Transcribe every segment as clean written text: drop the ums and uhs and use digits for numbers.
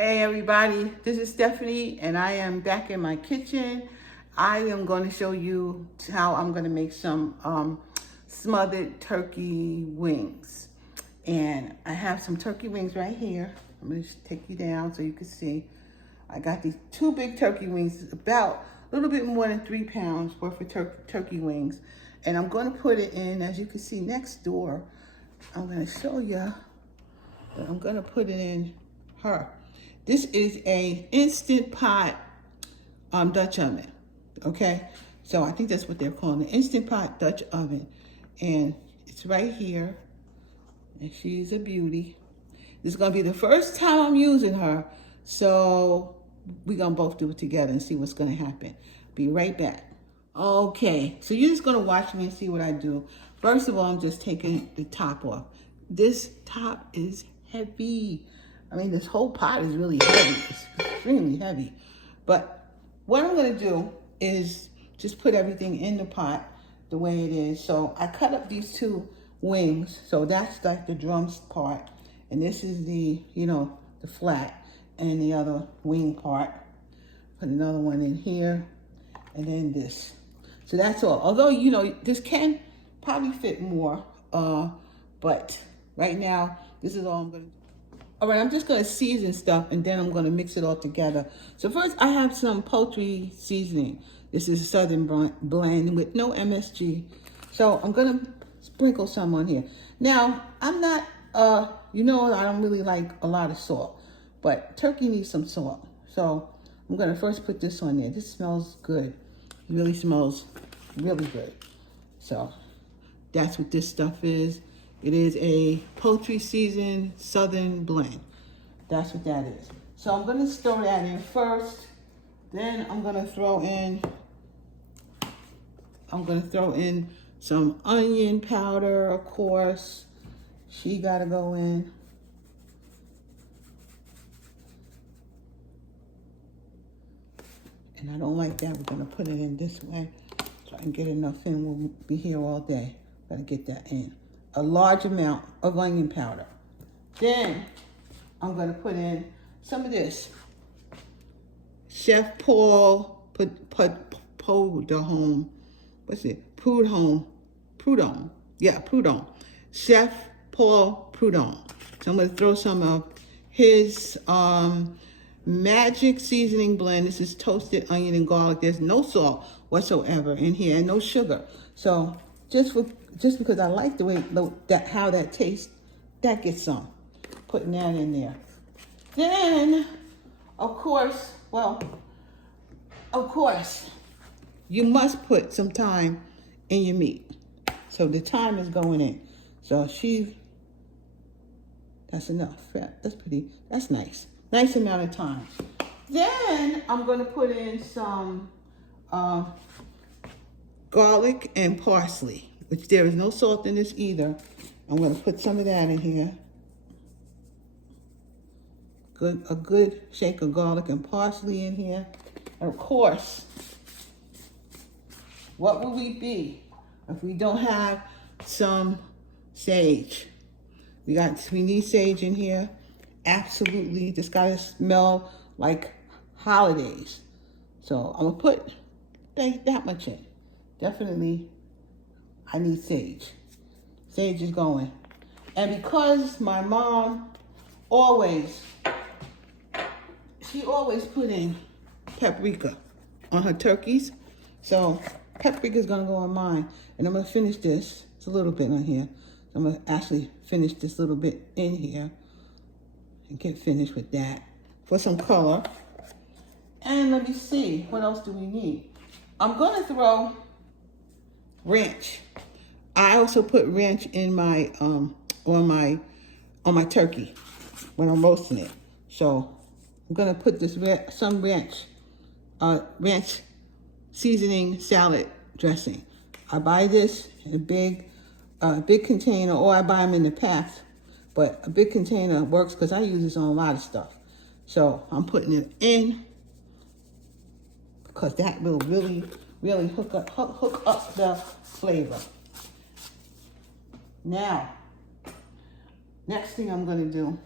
Hey everybody, this is Stephanie and I am back in my kitchen. I am going to show you how I'm going to make some smothered turkey wings. And I have some turkey wings right here. I'm going to just take you down so you can see. I got these two big turkey wings, about a little bit more than 3 pounds worth of turkey wings. And I'm going to put it in, as you can see next door. I'm going to show you, but I'm going to put it in her. This is a Instant Pot Dutch oven, okay? So I think that's what they're calling it, Instant Pot Dutch oven. And it's right here, and she's a beauty. This is gonna be the first time I'm using her, so we're gonna both do it together and see what's gonna happen. Be right back. Okay, so you're just gonna watch me and see what I do. First of all, I'm just taking the top off. This top is heavy. I mean, this whole pot is really heavy. It's extremely heavy. But what I'm gonna do is just put everything in the pot the way it is. So I cut up these two wings. So that's like the drums part. And this is the, the flat and the other wing part. Put another one in here and then this. So that's all. Although, this can probably fit more, but right now, this is all I'm gonna do. All right, I'm just gonna season stuff and then I'm gonna mix it all together. So first I have some poultry seasoning. This is a Southern blend with no MSG. So I'm gonna sprinkle some on here. Now, I'm not, I don't really like a lot of salt, but turkey needs some salt. So I'm gonna first put this on there. This smells good. It really smells really good. So that's what this stuff is. It is a poultry seasoned Southern blend. That's what that is. So I'm gonna stir that in first. Then I'm gonna throw in some onion powder, of course. She gotta go in. And I don't like that. We're gonna put it in this way so I can get enough in. We'll be here all day. Gotta get that in. A large amount of onion powder. Then I'm gonna put in some of this. Chef Paul Prudhomme. What's it? Prudhomme. Yeah, Prudhomme. Chef Paul Prudhomme. So I'm gonna throw some of his magic seasoning blend. This is toasted onion and garlic. There's no salt whatsoever in here and no sugar. So just because I like the way how that tastes, that gets some. Putting that in there. Then, of course, you must put some thyme in your meat. So the thyme is going in. So that's enough. That's nice. Nice amount of thyme. Then I'm gonna put in some garlic and parsley, which there is no salt in this either. I'm gonna put some of that in here. A good shake of garlic and parsley in here. And of course, what will we be if we don't have some sage? We need sage in here. Absolutely, just gotta smell like holidays. So I'm gonna put that much in. Definitely, I need sage. Sage is going. And because my mom she always put in paprika on her turkeys. So paprika is gonna go on mine. And I'm gonna finish this. It's a little bit on here. I'm gonna actually finish this little bit in here and get finished with that for some color. And let me see, what else do we need? I'm gonna throw ranch. I also put ranch in my on my turkey when I'm roasting it. So I'm gonna put this some ranch seasoning salad dressing. I buy this in a big container, or I buy them in the packs. But a big container works because I use this on a lot of stuff. So I'm putting it in because that will really hook up the flavor. Now, next thing I'm gonna do,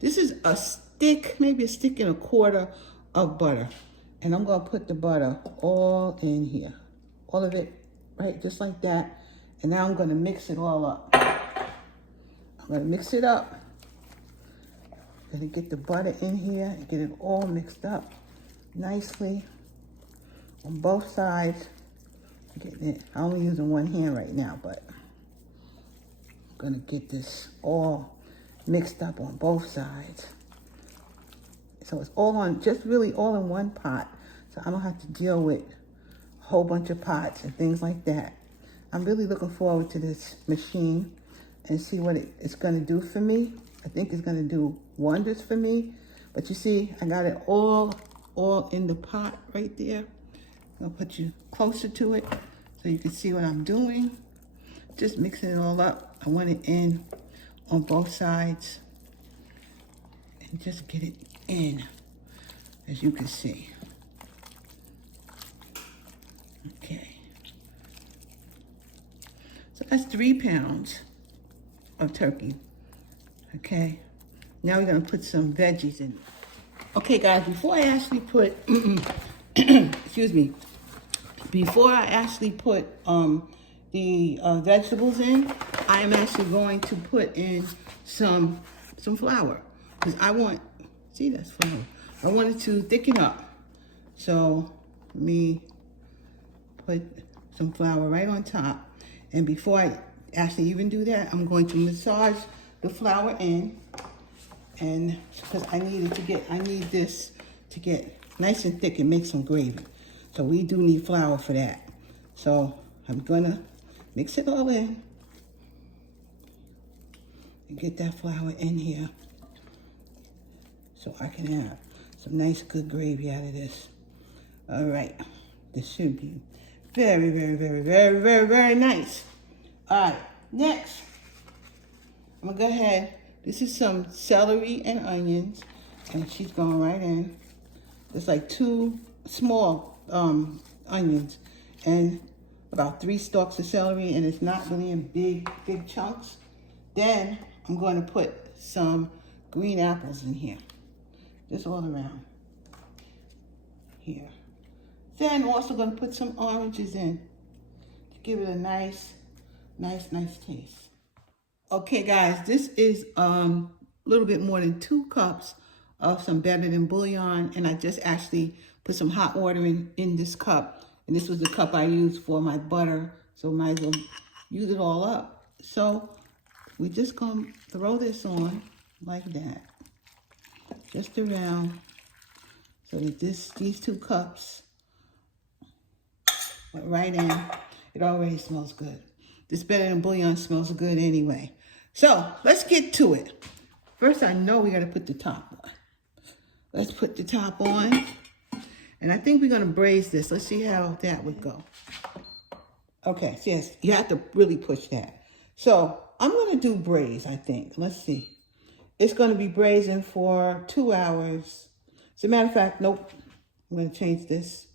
this is stick, maybe a stick and a quarter of butter. And I'm gonna put the butter all in here. All of it, right, just like that. And now I'm gonna mix it all up. I'm gonna mix it up. Gonna get the butter in here and get it all mixed up nicely on both sides. Getting it, I'm only using one hand right now, but I'm gonna get this all mixed up on both sides. So it's all on, just really all in one pot. So I don't have to deal with a whole bunch of pots and things like that. I'm really looking forward to this machine and see what it's gonna do for me. I think it's gonna do wonders for me. But you see, I got it all in the pot right there. I'll put you closer to it so you can see what I'm doing. Just mixing it all up. I want it in on both sides. And just get it in, as you can see. Okay. So that's 3 pounds of turkey. Okay. Now we're gonna put some veggies in. Okay, guys, before I actually put, excuse me, before I actually put the vegetables in, I am actually going to put in some flour. Because I want, see, that's flour. I want it to thicken up. So let me put some flour right on top. And before I actually even do that, I'm going to massage the flour in. And because I need this to get nice and thick and make some gravy. So we do need flour for that. So I'm gonna mix it all in and get that flour in here so I can have some nice good gravy out of this. All right, this should be very, very, very, very, very, very nice. All right, next, I'm gonna go ahead. This is some celery and onions, and she's going right in. It's like 2 small onions and about 3 stalks of celery, and it's not really in big chunks. Then I'm going to put some green apples in here, just all around here. Then I'm also going to put some oranges in to give it a nice taste. Okay, guys, this is a little bit more than 2 cups of some better than bouillon, and I just actually put some hot water in this cup, and this was the cup I used for my butter, so might as well use it all up. So we're just gonna throw this on like that, just around, so that these 2 cups went right in. It already smells good. This better than bouillon smells good anyway. So let's get to it. First, I know we gotta put the top on. Let's put the top on. And I think we're gonna braise this. Let's see how that would go. Okay, so yes, you have to really push that. So I'm gonna do braise, I think. Let's see. It's gonna be braising for 2 hours. As a matter of fact, nope. I'm gonna change this.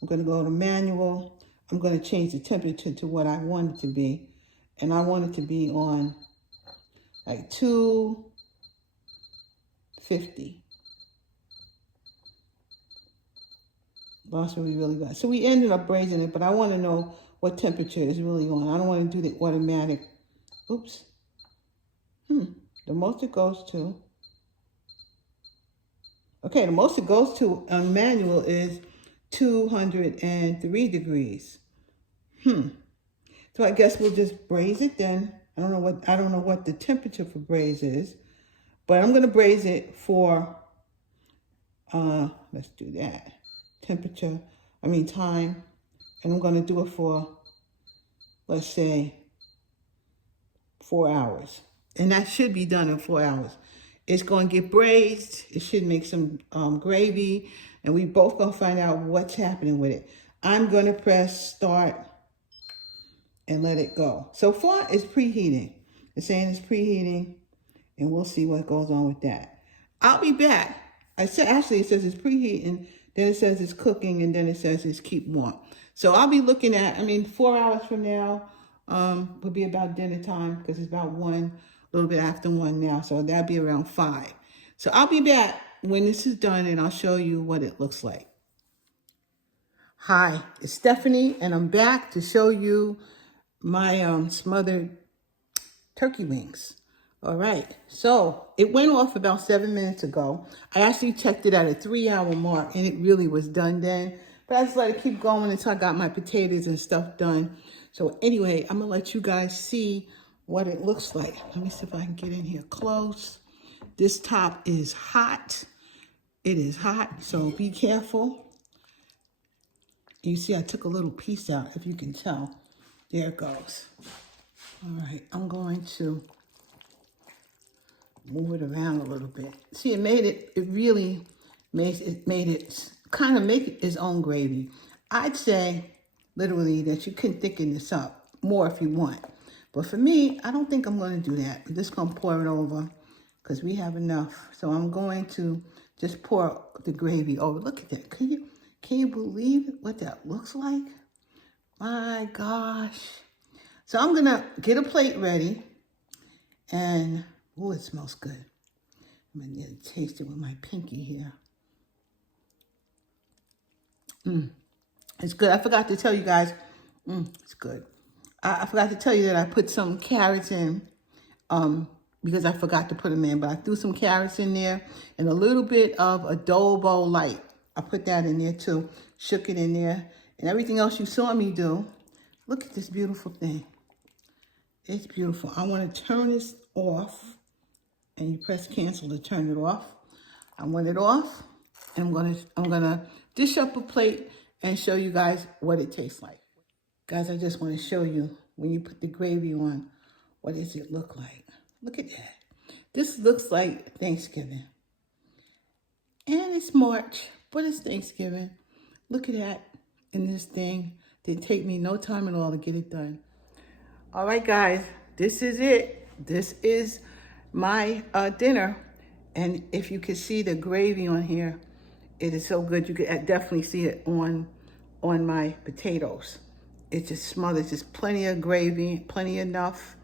I'm gonna go to manual. I'm gonna change the temperature to what I want it to be. And I want it to be on like 250. That's what we really got. So we ended up braising it, but I want to know what temperature is really on. I don't want to do the automatic. Oops. The most it goes to. Okay, the most it goes to on manual is 203 degrees. So I guess we'll just braise it then. I don't know what the temperature for braise is, but I'm gonna braise it for let's do that. Time, and I'm gonna do it for, let's say, 4 hours. And that should be done in 4 hours. It's gonna get braised. It should make some gravy, and we both gonna find out what's happening with it. I'm gonna press start and let it go. So far, it's preheating. It's saying it's preheating, and we'll see what goes on with that. I'll be back. Actually, it says it's preheating, then it says it's cooking, and then it says it's keep warm. So I'll be looking at, 4 hours from now will be about dinner time, because it's about 1, a little bit after 1 now, so that'll be around 5. So I'll be back when this is done and I'll show you what it looks like. Hi, it's Stephanie, and I'm back to show you my smothered turkey wings. All right, so it went off about 7 minutes ago. I actually checked it at a 3-hour mark, and it really was done then. But I just let it keep going until I got my potatoes and stuff done. So anyway, I'm gonna let you guys see what it looks like. Let me see if I can get in here close. This top is hot. It is hot, so be careful. You see I took a little piece out, if you can tell. There it goes. All right, I'm going to move it around a little bit. See, it really made it kind of make its own gravy. I'd say literally that you can thicken this up more if you want. But for me, I don't think I'm going to do that. I'm just going to pour it over because we have enough. So I'm going to just pour the gravy over. Look at that. Can you believe what that looks like? My gosh. So I'm going to get a plate ready. And, oh, it smells good. I'm going to taste it with my pinky here. It's good. I forgot to tell you guys. It's good. I forgot to tell you that I put some carrots in because I forgot to put them in. But I threw some carrots in there and a little bit of adobo light. I put that in there too. Shook it in there. And everything else you saw me do. Look at this beautiful thing. It's beautiful. I want to turn this off. And you press cancel to turn it off. I want it off. And I'm gonna dish up a plate and show you guys what it tastes like. Guys, I just want to show you when you put the gravy on, what does it look like? Look at that. This looks like Thanksgiving. And it's March, but it's Thanksgiving. Look at that. And this thing didn't take me no time at all to get it done. All right, guys, this is it. This is my dinner. And if you can see the gravy on here, it is so good. You can definitely see it on my potatoes. It just smothers. Just plenty of gravy, plenty enough.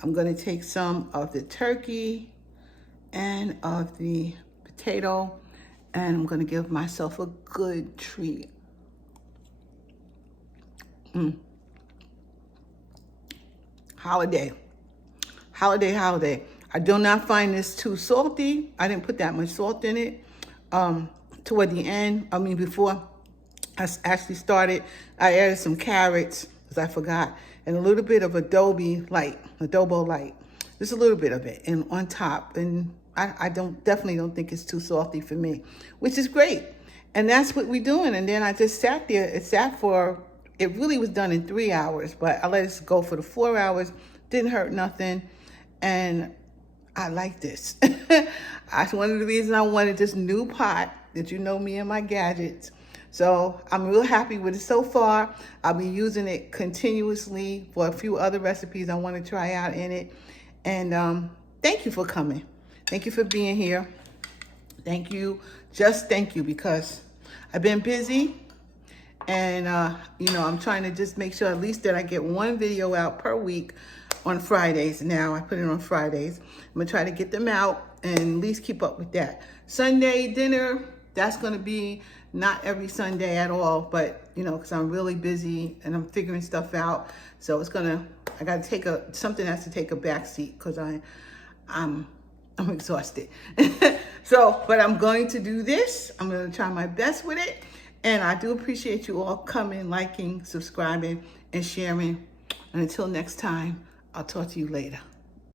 I'm going to take some of the turkey and of the potato, and I'm going to give myself a good treat. Holiday. I do not find this too salty. I didn't put that much salt in it. Toward the end, before I actually started, I added some carrots, because I forgot, and a little bit of adobo light. Just a little bit of it, and on top. And I definitely don't think it's too salty for me, which is great. And that's what we're doing. And then I just sat there. It really was done in 3 hours, but I let it go for the 4 hours. Didn't hurt nothing. And I like this. That's one of the reasons I wanted this new pot, that you know me and my gadgets. So I'm real happy with it so far. I'll be using it continuously for a few other recipes I want to try out in it. And thank you for coming. Thank you for being here. Thank you. Just thank you, because I've been busy. And, I'm trying to just make sure at least that I get one video out per week on Fridays. Now I put it on Fridays. I'm going to try to get them out and at least keep up with that. Sunday dinner, that's going to be not every Sunday at all, but, because I'm really busy and I'm figuring stuff out. So I got to take something has to take a back seat, because I'm exhausted. But I'm going to do this. I'm going to try my best with it. And I do appreciate you all coming, liking, subscribing, and sharing. And until next time, I'll talk to you later.